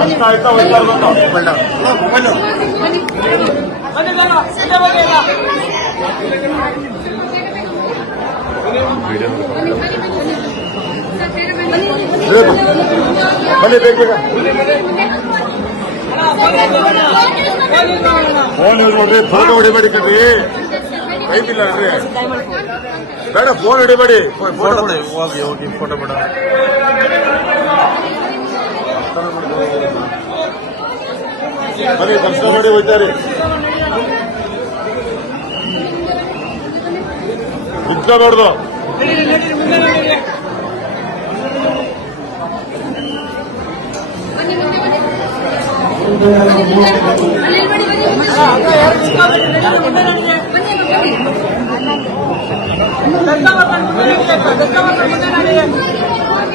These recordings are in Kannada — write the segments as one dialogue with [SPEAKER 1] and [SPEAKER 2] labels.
[SPEAKER 1] ಹೋಗ್ತಾ ಇರ್ಬೇಕು ಬನ್ನಿ ಬೇಕೀಗ ಫೋನ್ ಯೂಸ್ ಮಾಡ್ರಿ ಫೋಟೋ ಹೊಡಿಬೇಡಿ ಕಣ್ರಿ ಟೈಮ್ ಇಲ್ಲ ರೀ ಬೇಡ ಫೋನ್ ಹೊಡಿಬೇಡಿ ಫೋಟೋ
[SPEAKER 2] ಹೋಗಿ ಹೋಗಿ ಫೋಟೋ ಬೇಡ
[SPEAKER 1] ಬನ್ನಿ ದರ್ಶನ ಮಾಡಿ ಹೋಗ್ತಾರೆ ಇದ್ದ ನೋಡ್ದು.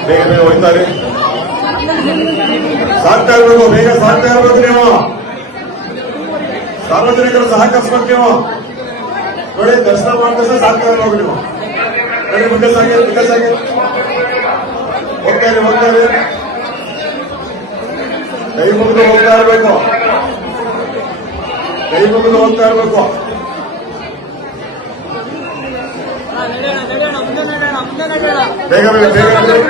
[SPEAKER 1] ಬೇಗ ಬೇಗ ಹೋಗ್ತಾರೆ. ಸಾಕ್ತಾ ಇರ್ಬೇಕು ಬೇಗ ಸಾಕ್ತಾ ಸಾರ್ವಜನಿಕರು ಸಹಕರಿಸ್ಬೇಕು ನೀವು ನೋಡಿ ದರ್ಶನ ಮಾಡಿದ್ರೆ ಸಾಕ್ತಾ ಇರ್ಬೇಕು ನೀವು ನೋಡಿ ಮುಂದೆ ಸಾಗಿ ಮುಂದೆ ಸಾಗಿ ಹೋಗ್ತಾರೆ ಹೋಗ್ತಾರೆ ಕೈ ಮುಗಿದು ಹೋಗ್ತಾ ಇರ್ಬೇಕು ಕೈ ಮುಗಿದು ಹೋಗ್ತಾ ಇರ್ಬೇಕು ಬೇಗ ಬೇಗ ಬೇಗ ಬೇಗ